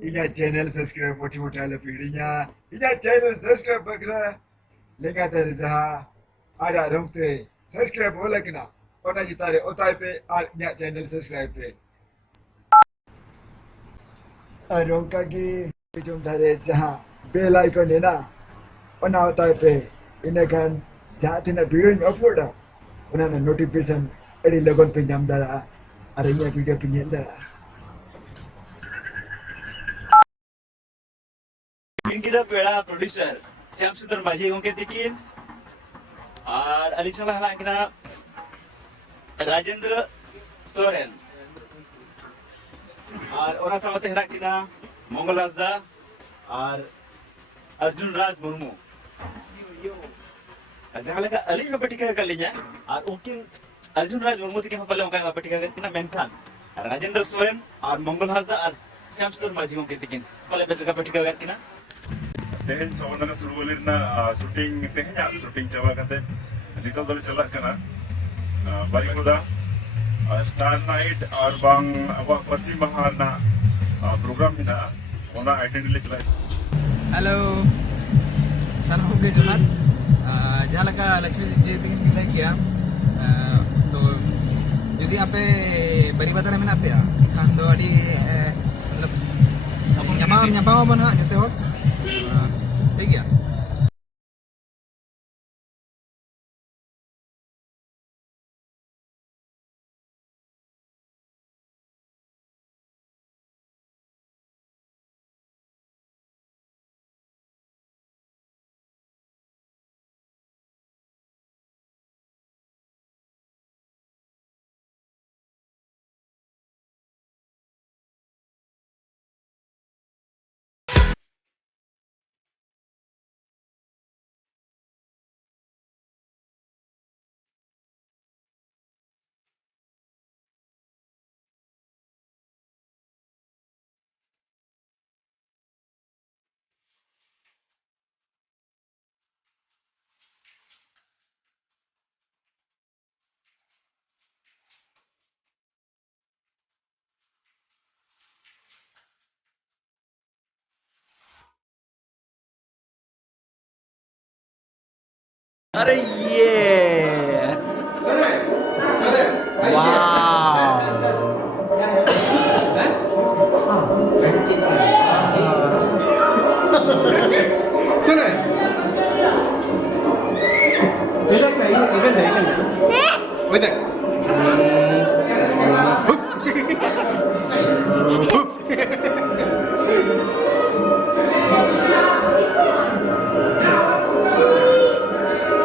Inya channel subscribe motivate ala pidinya. Inya channel subscribe bakra. Lenga dari zaha. Ada rongte subscribe bola kena. Ona jitare otai pe ar inya channel subscribe pe. Arongka ki jom dari zaha bell icon ni na. Ona otai pe. Ina kan jahat ina video ni upload a. Ona na notification edi logon pe jam dara. Ada inya video pe nyel dara. Kita pera producer Syam Sudar Maji gongke tikin और अली चला हला किना राजेंद्र सोरेन और ओरा सामते हरा किना मंगल हासदा और अर्जुन राज मुर्मू जहाँ लगा अली में पटिका कर लिया और उनकी अर्जुन राज मुर्मू के पहले उनका पटिका कर किना मेंखान राजेंद्र सोरेन और मंगल हासदा और श्याम सुंदर माजी गongke tikin पहले बेस का पटिका कर किना Tehen sebenarnya suruh na syuting tehnya syuting coba kata dito dulu celak kena balik muda Star Night और bang awak persi mahal na program ini na ona attend le celak. Hello साला हो गए जोहार जहाँ लगा लक्ष्मी जी पिकनिक किया तो यदि आपे बड़ी बात में आप खान दो अड़ी मतलब nyapa mana jete hor ठीक है अरे ये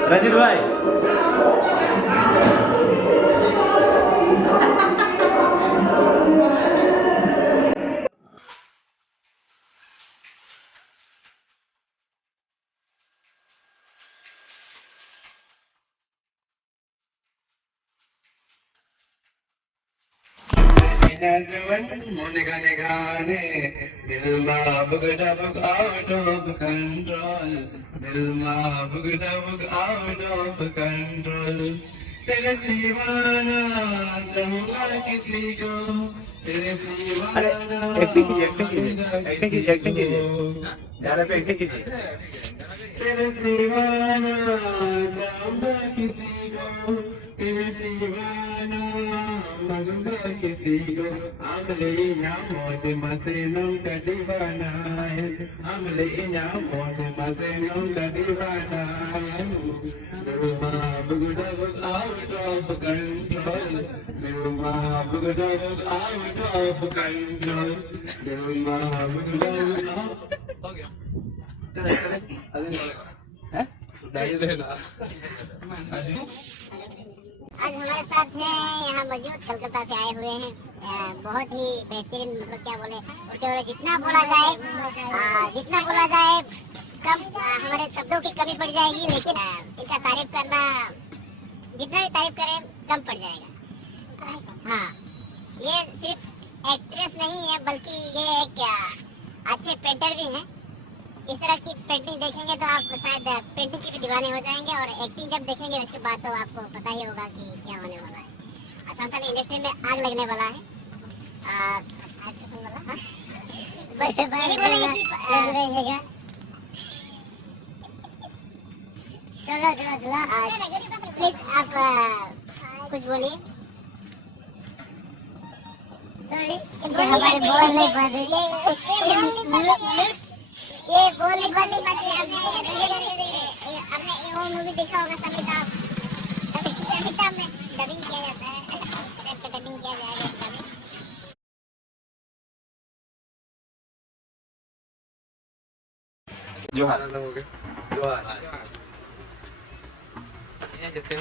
राजीव भाई दिल में बुगड़ा बुग आउट ऑफ कंट्रोल दिल में बुगड़ा बुग आउट ऑफ कंट्रोल तेरे दीवाना चाहूंगा किसी को तेरे दीवाना एक्टिंग कीजिए यार पे एक्टिंग कीजिए तेरे दीवाना चाहूंगा किसी को तेरे दीवाना मगंगा किसी को अमले मोद मसेनों का दीवाना है अमले मोद मसेनों का दीवाना है दिल में बुगड़ा बुग आउट ऑफ कंट्रोल दिल में बुगड़ा बुग आउट ऑफ कंट्रोल दिल में बुगड़ा बुग हो गया आज हमारे साथ हैं यहाँ मौजूद कलकत्ता से आए हुए हैं बहुत ही बेहतरीन मतलब क्या बोले उनके बारे में जितना बोला जाए कम हमारे शब्दों की कमी पड़ जाएगी लेकिन इनका तारीफ करना जितना भी तारीफ करें कम पड़ जाएगा। हाँ ये सिर्फ एक्ट्रेस नहीं है बल्कि ये एक अच्छे पेंटर भी हैं। इस तरह की पेंटिंग देखेंगे तो आप शायद पेंटिंग के भी दीवाने हो जाएंगे और एक्टिंग जब देखेंगे उसके बाद तो आपको पता ही होगा कि क्या होने वाला है। संथाली इंडस्ट्री में आग लगने वाला है। यही बोलेंगे कि रहिएगा। चलो चलो चलो प्लीज आप कुछ बोलिए। सॉरी हमारे बोल नहीं पा रहे। ये बोल नहीं पाती आपने वो मूवी देखा होगा समिता समिता में डबिंग किया जाता है डबिंग किया जाएगा डबिंग। जोहार जोहार। ये जते